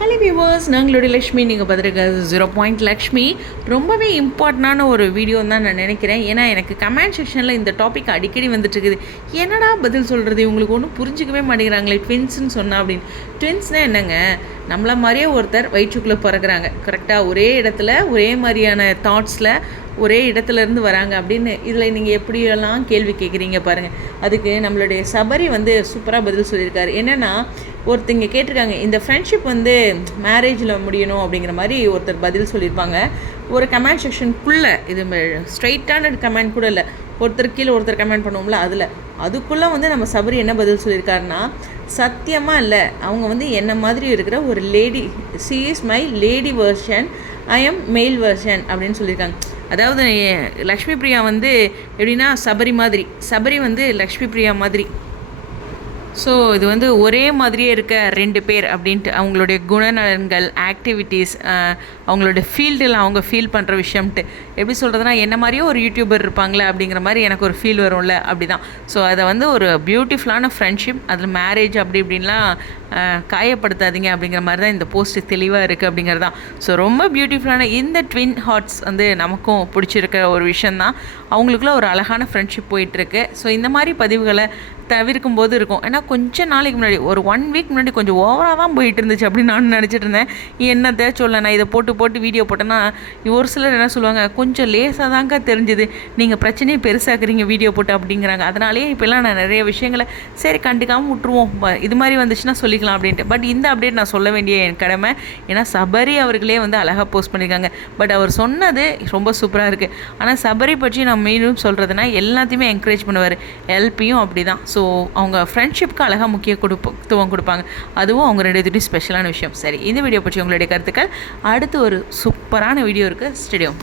Hello viewers, நாங்களுடைய Lakshmi. நீங்கள் பார்த்துருக்க 0 லக்ஷ்மி ரொம்பவே இம்பார்ட்டண்டான ஒரு வீடியோ தான் நான் நினைக்கிறேன். ஏன்னா எனக்கு கமெண்ட் செக்ஷனில் இந்த டாபிக் அடிக்கடி வந்துட்டுருக்குது. என்னடா பதில் சொல்கிறது, இவங்களுக்கு ஒன்றும் புரிஞ்சிக்கவே மாட்டேங்கிறாங்களே ட்வின்ஸ்ன்னு சொன்னால் அப்படின்னு. ட்வின்ஸ்னால் என்னங்க, நம்மள மாதிரியே ஒருத்தர் வயிற்றுக்குள்ளே பிறகுறாங்க, கரெக்டாக ஒரே இடத்துல ஒரே மாதிரியான தாட்ஸில் ஒரே இடத்துலேருந்து வராங்க அப்படின்னு. இதில் நீங்கள் எப்படியெல்லாம் கேள்வி கேட்குறீங்க பாருங்கள். அதுக்கு நம்மளுடைய சபரி சூப்பராக பதில் சொல்லியிருக்காரு. என்னென்னா, ஒருத்தங்க கேட்டிருக்காங்க, இந்த ஃப்ரெண்ட்ஷிப் மேரேஜில் முடியணும் அப்படிங்கிற மாதிரி ஒருத்தர் பதில் சொல்லியிருப்பாங்க. ஒரு கமெண்ட் செக்ஷனுக்குள்ளே, இது ஸ்ட்ரைட்டான கமெண்ட் கூட இல்லை, ஒருத்தர் கீழே ஒருத்தர் கமெண்ட் பண்ணுவோம்ல, அதுக்குள்ளே நம்ம சபரி என்ன பதில் சொல்லியிருக்காருன்னா, சத்தியமாக இல்லை, அவங்க என்ன மாதிரி இருக்கிற ஒரு lady, C is my lady version, I am mail version அப்படின்னு சொல்லியிருக்காங்க. அதாவது லக்ஷ்மி பிரியா எப்படின்னா சபரி லக்ஷ்மி பிரியா மாதிரி. ஸோ இது ஒரே மாதிரியே இருக்க ரெண்டு பேர் அப்படின்ட்டு, அவங்களுடைய குணநலன்கள், ஆக்டிவிட்டீஸ், அவங்களோட ஃபீல்டில் அவங்க ஃபீல் பண்ணுற விஷயம்ட்டு எப்படி சொல்கிறதுனா, என்ன மாதிரியே ஒரு யூடியூபர் இருப்பாங்களே அப்படிங்கிற மாதிரி எனக்கு ஒரு ஃபீல் வரும்ல, அப்படி தான். ஸோ அதை ஒரு பியூட்டிஃபுல்லான ஃப்ரெண்ட்ஷிப், அதில் மேரேஜ் அப்படி இப்படின்லாம் காயப்படுத்தாதீங்க அப்படிங்கிற மாதிரி தான் இந்த போஸ்ட் தெளிவாக இருக்குது அப்படிங்கிறது தான். ஸோ ரொம்ப பியூட்டிஃபுல்லான இந்த ட்வின் ஹார்ட்ஸ் நமக்கும் பிடிச்சிருக்க ஒரு விஷயந்தான். அவங்களுக்குள்ள ஒரு அழகான ஃப்ரெண்ட்ஷிப் போயிட்டுருக்கு. ஸோ இந்த மாதிரி பதிவுகளை தவிர்க்கும் போது இருக்கும். ஏன்னா கொஞ்சம் நாளைக்கு முன்னாடி, ஒரு 1 வீக் முன்னாடி கொஞ்சம் ஓவராக தான் போயிட்டு இருந்துச்சு அப்படின்னு நான் நினச்சிட்டு இருந்தேன். என்னத்தை சொல்ல, நான் இதை போட்டு வீடியோ போட்டேன்னா ஒரு சிலர் என்ன சொல்லுவாங்க, கொஞ்சம் லேசாக தாங்க தெரிஞ்சுது, நீங்கள் பிரச்சனையை பெருசாக்குறீங்க வீடியோ போட்டு அப்படிங்கிறாங்க. அதனாலேயே இப்போல்லாம் நான் நிறைய விஷயங்களை சரி கண்டுக்காமல் விட்டுருவோம், இது மாதிரி வந்துச்சுன்னா சொல்லிக்கலாம் அப்படின்ட்டு. பட் இந்த அப்டேட் நான் சொல்ல வேண்டிய என் கடமை. ஏன்னா சபரி அவர்களே அழகாக போஸ்ட் பண்ணியிருக்காங்க. பட் அவர் சொன்னது ரொம்ப சூப்பராக இருக்குது. ஆனால் சபரி பற்றி நான் மீண்டும் சொல்கிறதுனா, எல்லாத்தையுமே என்கரேஜ் பண்ணுவார். எல்பியும் அப்படி தான். ஸோ அவங்க ஃப்ரெண்ட்ஷிப்க்கு அழகாக முக்கியத்துவம் கொடுப்பாங்க. அதுவும் அவங்க 2 பேர்த்தையும் ஸ்பெஷலான விஷயம். சரி, இந்த வீடியோ பற்றி உங்களுடைய கருத்துக்கள். அடுத்து ஒரு சூப்பரான வீடியோ இருக்குது. ஸ்டேடியம்.